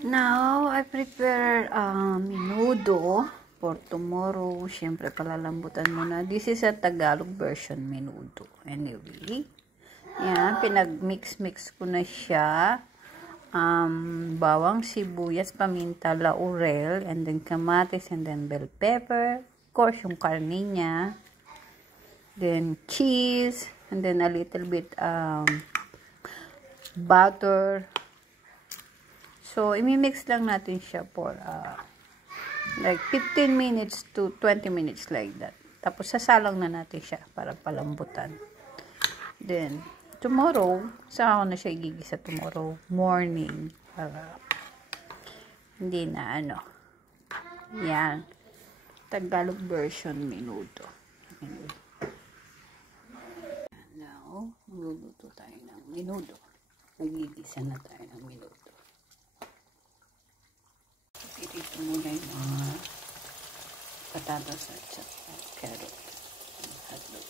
Now, I prepare menudo for tomorrow. Siyempre, palalambutan muna. This is a Tagalog version menudo. Anyway, yan, pinag-mix-mix ko na siya. Bawang, sibuyas, paminta, laurel, and then kamatis, and then bell pepper. Of course, yung karne niya. Then, cheese, and then a little bit butter. So, imimix lang natin siya for like 15 minutes to 20 minutes like that. Tapos, sasalang na natin siya para palambutan. Then, tomorrow, saka ko na siya igigisa tomorrow morning. Para hindi na Yan. Tagalog version menudo. Anyway. Now, magluluto tayo ng menudo. Magigisa na tayo ng menudo. Pirito muna yung mga patatas at saka carrot at hotdog.